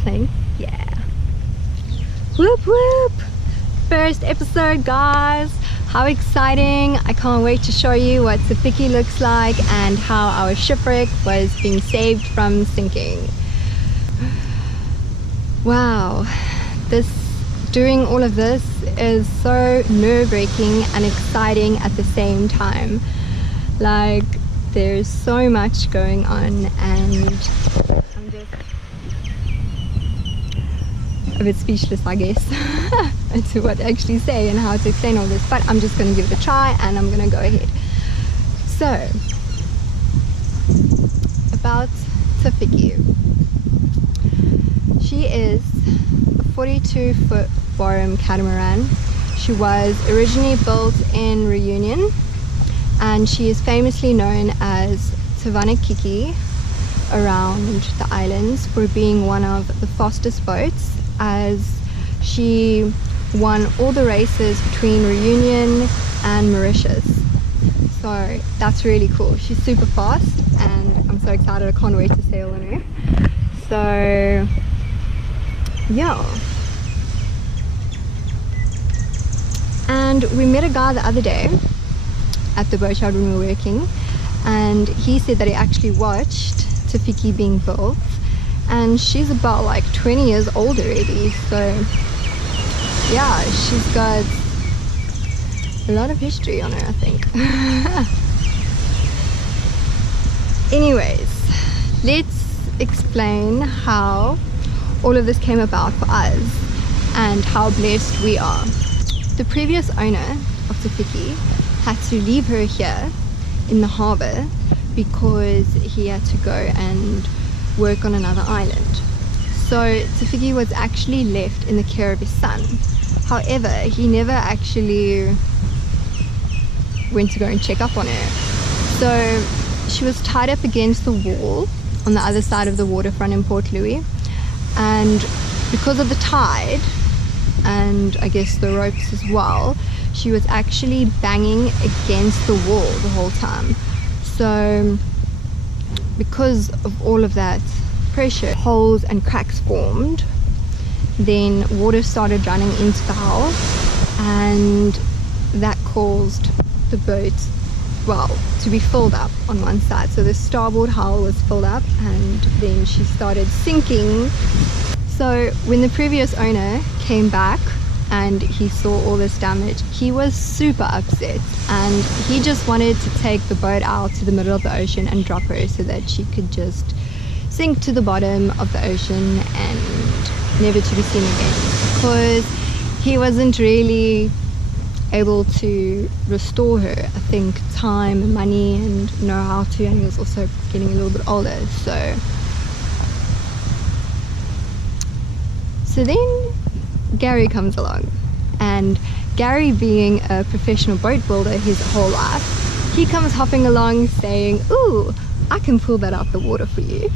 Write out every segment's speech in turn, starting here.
playing? Yeah. Whoop whoop! First episode, guys. How exciting. I can't wait to show you what Tafiki looks like and how our shipwreck was being saved from sinking. Wow. Doing all of this is so nerve-wracking and exciting at the same time. Like, there's so much going on and I'm just a bit speechless, I guess, as to what to actually say and how to explain all this, but I'm just going to give it a try and I'm going to go ahead. So, about Tafiki. She is a 42-foot bottom catamaran. She was originally built in Reunion and she is famously known as Tafiki around the islands for being one of the fastest boats, as she won all the races between Reunion and Mauritius. So that's really cool. She's super fast and I'm so excited. I can't wait to sail on her. So yeah. And we met a guy the other day at the boat yard when we were working, and he said that he actually watched Tafiki being built, and she's about like 20 years old already. So yeah, she's got a lot of history on her, I think. Anyways, let's explain how all of this came about for us and how blessed we are. The previous owner of Tafiki had to leave her here in the harbour because he had to go and work on another island. So Tafiki was actually left in the care of his son. However, he never actually went to go and check up on her. So she was tied up against the wall on the other side of the waterfront in Port Louis, and because of the tide and I guess the ropes as well, she was actually banging against the wall the whole time. So because of all of that pressure, holes and cracks formed, then water started running into the hull, and that caused the boat, well, to be filled up on one side. So the starboard hull was filled up and then she started sinking. So when the previous owner came back and he saw all this damage, he was super upset and he just wanted to take the boat out to the middle of the ocean and drop her so that she could just sink to the bottom of the ocean and never to be seen again, because he wasn't really able to restore her. I think time and money and know how to, and he was also getting a little bit older. So then Gary comes along, and Gary, being a professional boat builder his whole life, he comes hopping along saying, "Ooh, I can pull that out the water for you."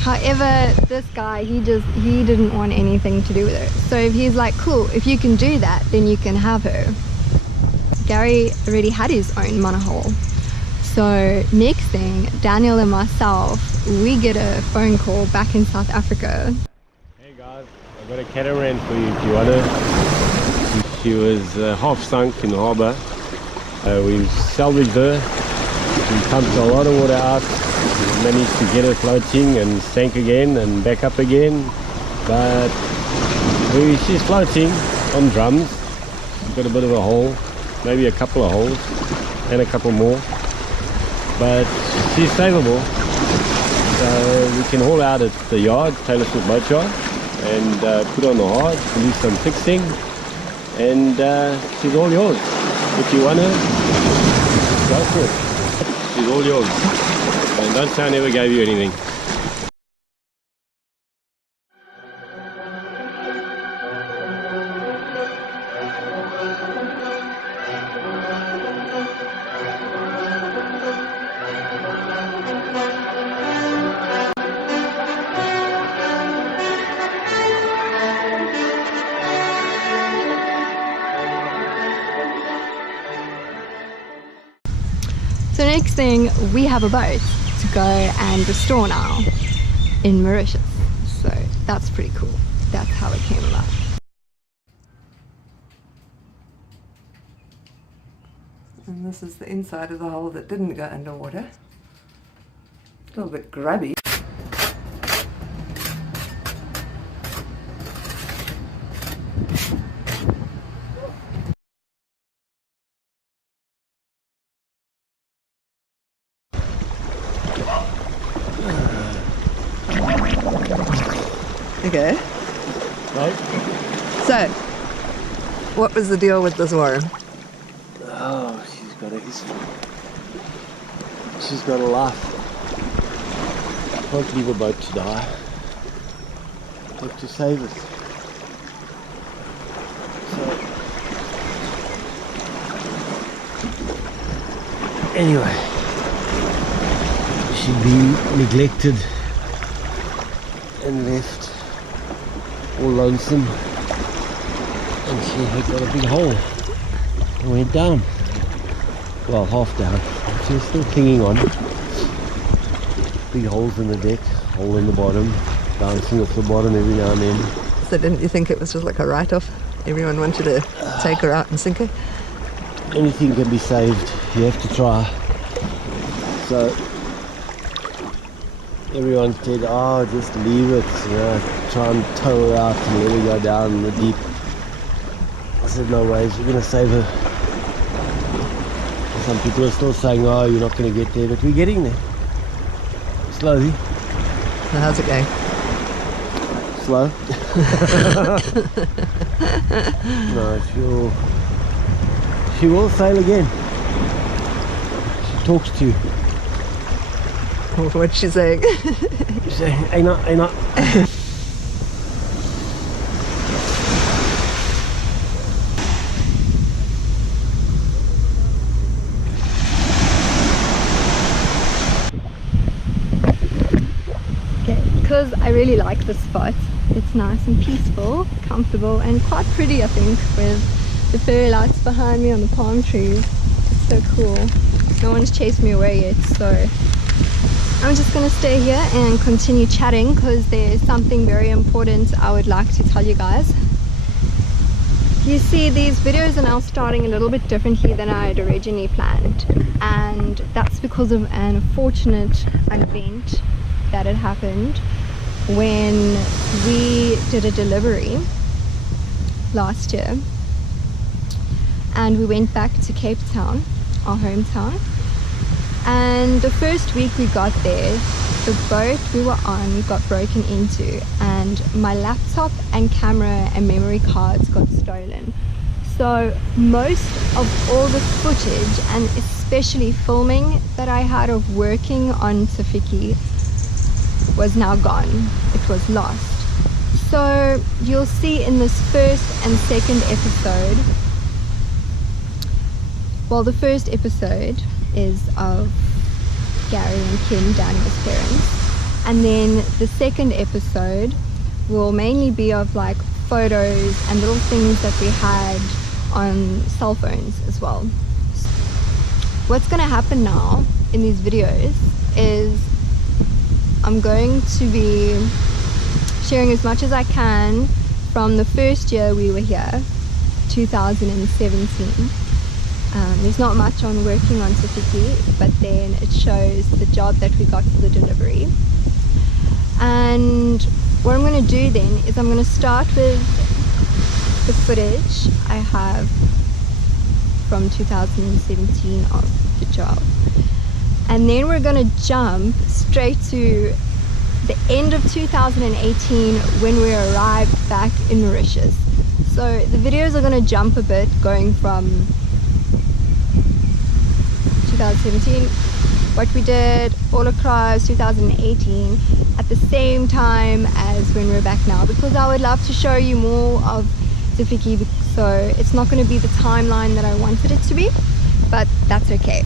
However, this guy, he didn't want anything to do with her. So if he's like, "Cool, if you can do that, then you can have her." Gary already had his own monohull. So next thing, Daniel and myself, we get a phone call back in South Africa. Hey guys, I've got a catamaran for you if you want her. She was half sunk in the harbour. We salvaged her. We pumped a lot of water out. We managed to get her floating and sank again and back up again. But she's floating on drums. She's got a bit of a hole, maybe a couple of holes and a couple more. But she's savable, so we can haul out at the yard, Taylor Swift boat yard, and put on the hard, do some fixing, and she's all yours. If you want her, go for it. She's all yours, and don't say I never gave you anything. So next thing, we have a boat to go and restore now. in Mauritius. So that's pretty cool. That's how it came about. And this is the inside of the hole that didn't go underwater. A little bit grubby. Okay. Right? So, what was the deal with this worm? Oh, she's got a history. She's got a life. Can't leave a boat to die. Have to save it. So, anyway, she'd been neglected and left all lonesome, and she had got a big hole and went down. Well, half down. She was still clinging on. Big holes in the deck, hole in the bottom, bouncing off the bottom every now and then. So didn't you think it was just like a write-off? Everyone wanted to take her out and sink her? Anything can be saved, you have to try. So everyone said, oh, just leave it, you know, try and tow her out and let her go down in the deep. I said, no ways, we're going to save her. Some people are still saying, oh, you're not going to get there, but we're getting there. Slowly. So how's it going? Slow. No, she will sail again. She talks to you. What's she saying? She's saying, ain't not. Because I really like this spot. It's nice and peaceful, comfortable, and quite pretty, I think, with the fairy lights behind me on the palm trees. It's so cool. No one's chased me away yet, so I'm just gonna stay here and continue chatting because there's something very important I would like to tell you guys. You see, these videos are now starting a little bit differently than I had originally planned, and that's because of an unfortunate event that had happened when we did a delivery last year, and we went back to Cape Town, our hometown, and the first week we got there, the boat we were on got broken into, and my laptop and camera and memory cards got stolen. So most of all the footage, and especially filming that I had of working on Tafiki, was now gone. It was lost. So you'll see in this first and second episode, well, the first episode is of Gary and Kim, Daniel's parents, and then the second episode will mainly be of like photos and little things that we had on cell phones as well. What's going to happen now in these videos is I'm going to be sharing as much as I can from the first year we were here, 2017. There's not much on working on Tafiki, but then it shows the job that we got for the delivery. And what I'm going to do then is I'm going to start with the footage I have from 2017 of the job. And then we're going to jump straight to the end of 2018 when we arrived back in Mauritius. So the videos are going to jump a bit, going from 2017, what we did all across 2018 at the same time as when we're back now, because I would love to show you more of Tafiki. So it's not going to be the timeline that I wanted it to be, but that's okay.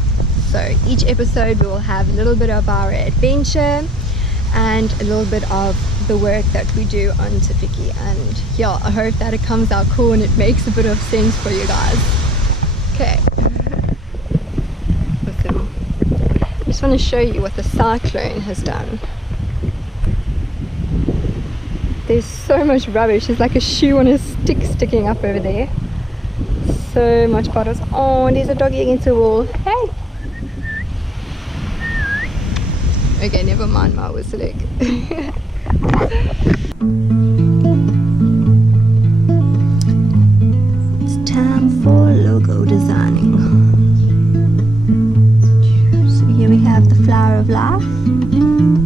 So each episode we will have a little bit of our adventure and a little bit of the work that we do on Tafiki, and yeah, I hope that it comes out cool and it makes a bit of sense for you guys. Okay. Awesome. I just want to show you what the cyclone has done. There's so much rubbish. There's like a shoe on a stick sticking up over there. So much bottles. Oh, there's a doggy against the wall. Hey! Okay, never mind my whistling. It's time for logo designing. So here we have the flower of life.